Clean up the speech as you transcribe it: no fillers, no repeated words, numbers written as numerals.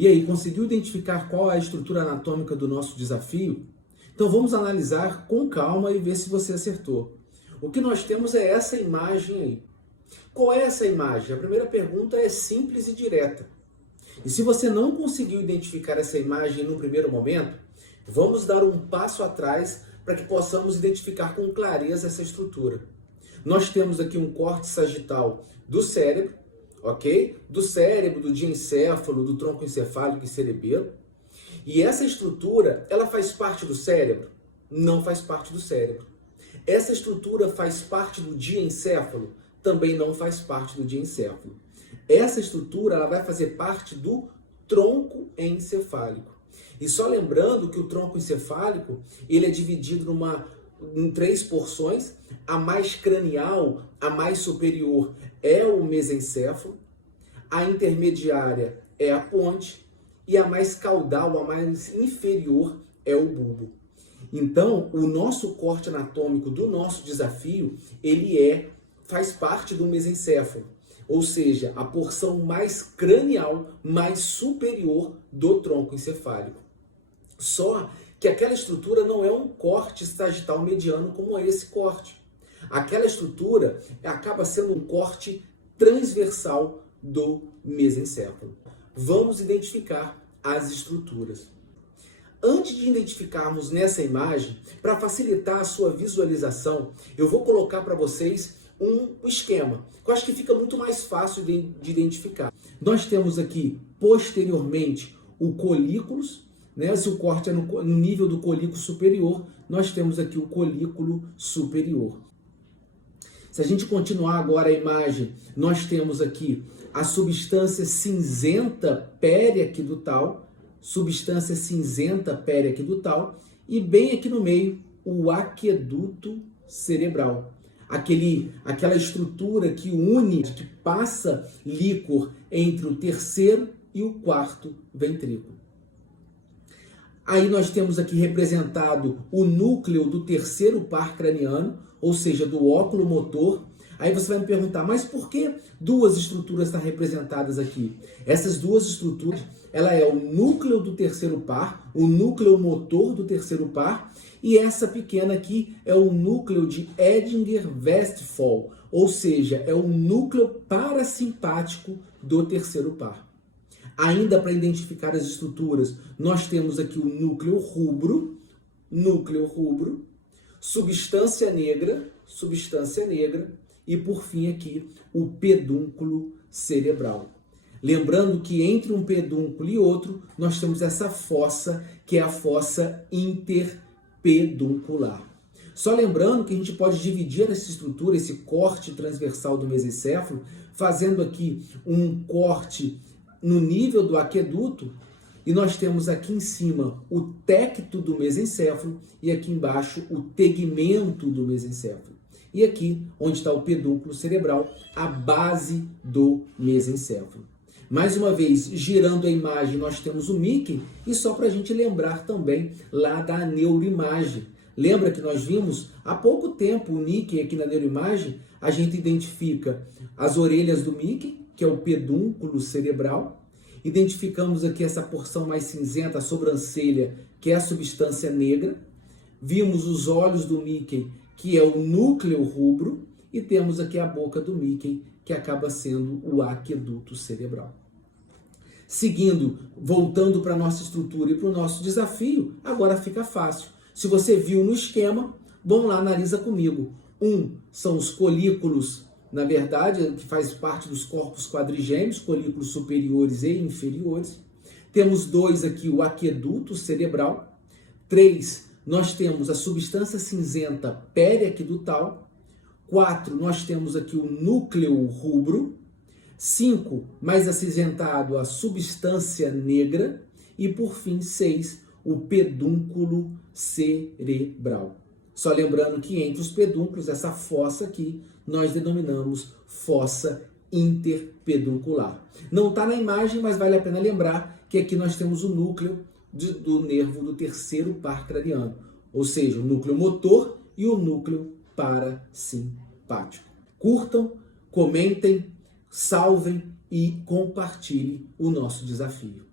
E aí, conseguiu identificar qual é a estrutura anatômica do nosso desafio? Então vamos analisar com calma e ver se você acertou. O que nós temos é essa imagem aí. Qual é essa imagem? A primeira pergunta é simples e direta. E se você não conseguiu identificar essa imagem no primeiro momento, vamos dar um passo atrás para que possamos identificar com clareza essa estrutura. Nós temos aqui um corte sagital do cérebro, ok? Do cérebro, do diencéfalo, do tronco encefálico e cerebelo. E essa estrutura, ela faz parte do cérebro? Não faz parte do cérebro. Essa estrutura faz parte do diencéfalo? Também não faz parte do diencéfalo. Essa estrutura, ela vai fazer parte do tronco encefálico. E só lembrando que o tronco encefálico, ele é dividido em 3 porções. A mais cranial, a mais superior, é o mesencéfalo. A intermediária é a ponte. E a mais caudal, a mais inferior, é o bulbo. Então, o nosso corte anatômico do nosso desafio, ele faz parte do mesencéfalo. Ou seja, a porção mais cranial, mais superior do tronco encefálico. Só que aquela estrutura não é um corte sagital mediano como é esse corte. Aquela estrutura acaba sendo um corte transversal do mesencéfalo. Vamos identificar as estruturas. Antes de identificarmos nessa imagem, para facilitar a sua visualização, eu vou colocar para vocês um esquema, que eu acho que fica muito mais fácil de identificar. Nós temos aqui, posteriormente, o colículos, né? Se o corte é no nível do colículo superior, nós temos aqui o colículo superior. Se a gente continuar agora a imagem, nós temos aqui a substância cinzenta periaquidutal, e bem aqui no meio, o aqueduto cerebral. Aquela estrutura que une, que passa líquor entre o terceiro e o quarto ventrículo. Aí nós temos aqui representado o núcleo do terceiro par craniano, ou seja, do óculo motor. Aí você vai me perguntar, mas por que duas estruturas estão representadas aqui? Essas duas estruturas, ela é o núcleo do terceiro par, o núcleo motor do terceiro par, e essa pequena aqui é o núcleo de Edinger-Westphal, ou seja, é o núcleo parasimpático do terceiro par. Ainda para identificar as estruturas, nós temos aqui o núcleo rubro, substância negra, e por fim aqui o pedúnculo cerebral. Lembrando que entre um pedúnculo e outro, nós temos essa fossa, que é a fossa interpeduncular. Só lembrando que a gente pode dividir essa estrutura, esse corte transversal do mesencéfalo, fazendo aqui um corte no nível do aqueduto, e nós temos aqui em cima o tecto do mesencéfalo e aqui embaixo o tegmento do mesencéfalo. E aqui, onde está o pedúnculo cerebral, a base do mesencéfalo. Mais uma vez, girando a imagem, nós temos o Mickey, e só para a gente lembrar também lá da neuroimagem. Lembra que nós vimos há pouco tempo o Mickey aqui na neuroimagem? A gente identifica as orelhas do Mickey, que é o pedúnculo cerebral. Identificamos aqui essa porção mais cinzenta, a sobrancelha, que é a substância negra. Vimos os olhos do Mickey, que é o núcleo rubro, e temos aqui a boca do Mickey, que acaba sendo o aqueduto cerebral. Seguindo, voltando para a nossa estrutura e para o nosso desafio, agora fica fácil. Se você viu no esquema, vamos lá, analisa comigo. São os colículos, na verdade, que faz parte dos corpos quadrigêmeos, colículos superiores e inferiores. Temos 2 aqui, o aqueduto cerebral. 3, nós temos a substância cinzenta periaquidutal. 4, nós temos aqui o núcleo rubro. 5, mais acinzentado, a substância negra. E por fim, 6, o pedúnculo cerebral. Só lembrando que entre os pedúnculos, essa fossa aqui, nós denominamos fossa interpeduncular. Não está na imagem, mas vale a pena lembrar que aqui nós temos o núcleo do nervo do terceiro par craniano, ou seja, o núcleo motor e o núcleo parasimpático. Curtam, comentem, salvem e compartilhem o nosso desafio.